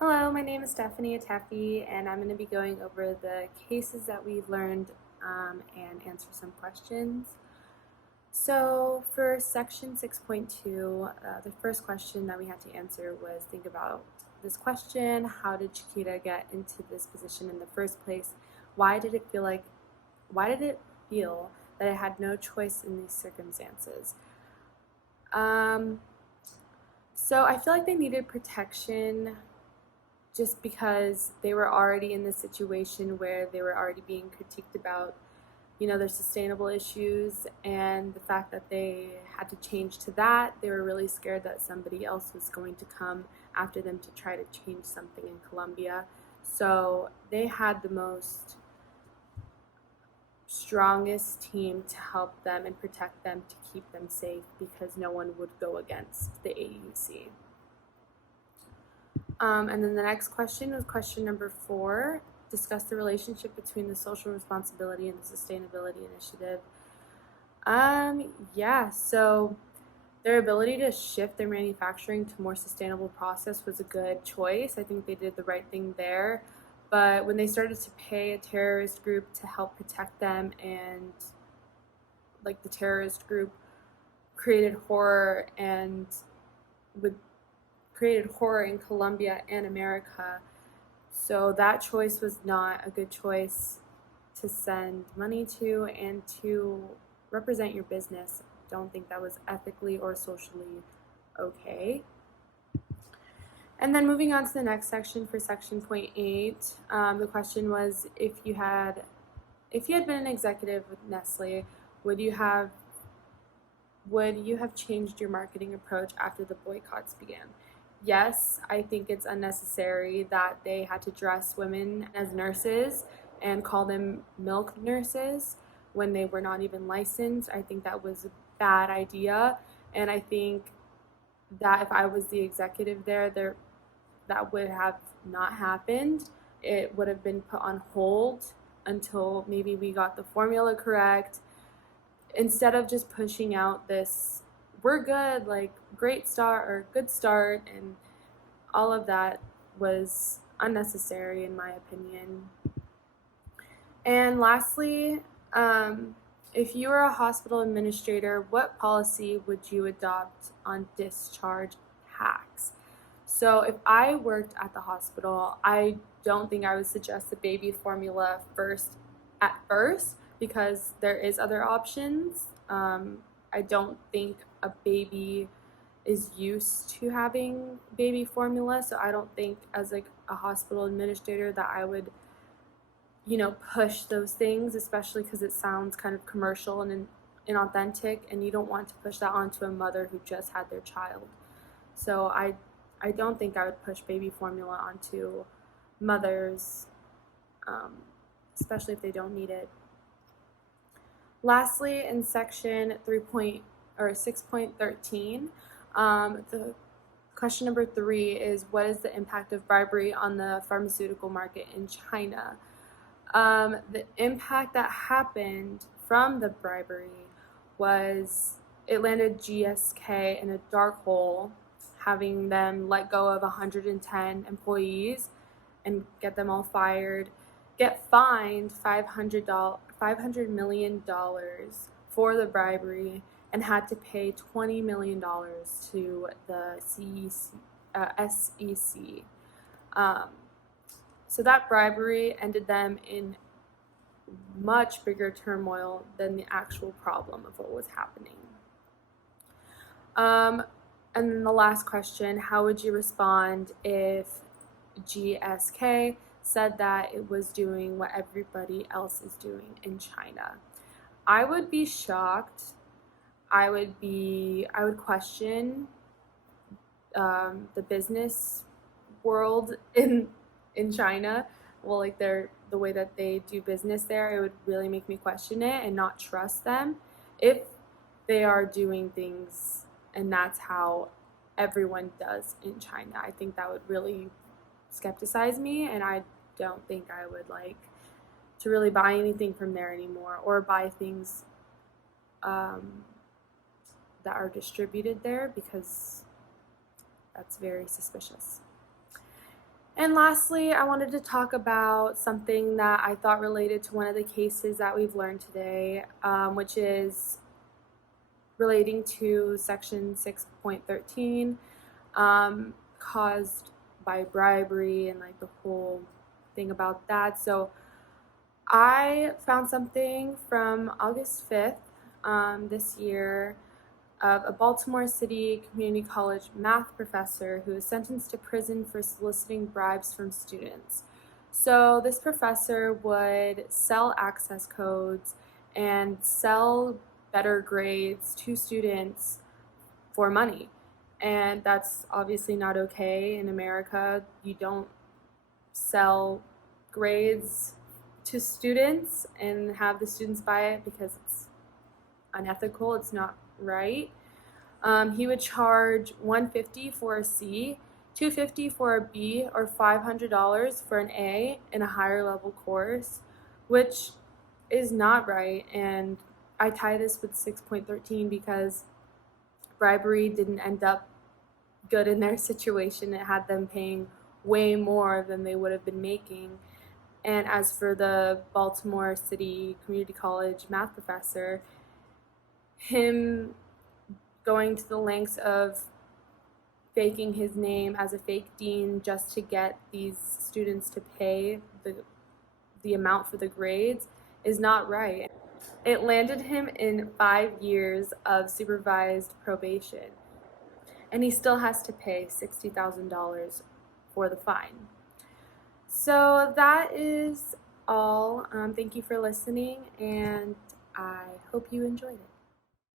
Hello, my name is Stephanie Atafi, and I'm going to be going over the cases that we've learned and answer some questions. So, for section 6.2, the first question that we had to answer was think about this question: how did Chiquita get into this position in the first place? Why did it feel like, why did it feel that it had no choice in these circumstances? Um, so, I feel like they needed protection just because they were already in this situation where they were already being critiqued about, their sustainable issues, and the fact that they had to change to that. They were really scared that somebody else was going to come after them to try to change something in Colombia. So they had the most strongest team to help them and protect them, to keep them safe, because no one would go against the AUC. And then the next question was question number 4. Discuss the relationship between the social responsibility and the sustainability initiative. So their ability to shift their manufacturing to more sustainable process was a good choice. I think they did the right thing there. But when they started to pay a terrorist group to help protect them, and like the terrorist group created horror and would created horror in Colombia and America. So that choice was not a good choice to send money to and to represent your business. Don't think that was ethically or socially okay. And then moving on to the next section for section point 8, the question was if you had been an executive with Nestle, would you have changed your marketing approach after the boycotts began? Yes, I think it's unnecessary that they had to dress women as nurses and call them milk nurses when they were not even licensed. I think that was a bad idea, and I think that if I was the executive there, that would have not happened. It would have been put on hold until maybe we got the formula correct, instead of just pushing out this "we're good," like great start or good start, and all of that was unnecessary in my opinion. And lastly, if you were a hospital administrator, what policy would you adopt on discharge hacks? So if I worked at the hospital, I don't think I would suggest the baby formula at first, because there is other options. I don't think a baby is used to having baby formula, so I don't think as like a hospital administrator that I would push those things, especially because it sounds kind of commercial and inauthentic, and you don't want to push that onto a mother who just had their child. So I don't think I would push baby formula onto mothers, especially if they don't need it. Lastly, in section 6.13, the question number 3 is, what is the impact of bribery on the pharmaceutical market in China? The impact that happened from the bribery was it landed GSK in a dark hole, having them let go of 110 employees and get them all fired, get fined $500 million for the bribery, and had to pay $20 million to the SEC. So that bribery ended them in much bigger turmoil than the actual problem of what was happening. And then the last question, how would you respond if GSK said that it was doing what everybody else is doing in China? I would be shocked. I would question the business world in China. Well, like the way that they do business there, it would really make me question it and not trust them if they are doing things and that's how everyone does in China. I think that would really skepticize me, and I don't think I would like to really buy anything from there anymore, or buy things that are distributed there, because that's very suspicious. And lastly, I wanted to talk about something that I thought related to one of the cases that we've learned today, which is relating to Section 6.13, caused by bribery and like the whole thing about that. So I found something from August 5th this year of a Baltimore City Community College math professor who was sentenced to prison for soliciting bribes from students. So this professor would sell access codes and sell better grades to students for money. And that's obviously not okay in America. You don't sell grades to students and have the students buy it because it's unethical, it's not right. He would charge $150 for a C, $250 for a B, or $500 for an A in a higher level course, which is not right. And I tie this with 6.13 because bribery didn't end up good in their situation. It had them paying way more than they would have been making. And as for the Baltimore City Community College math professor, him going to the lengths of faking his name as a fake dean just to get these students to pay the amount for the grades is not right. It landed him in 5 years of supervised probation, and he still has to pay $60,000 for the fine. So that is all. Thank you for listening, and I hope you enjoyed it.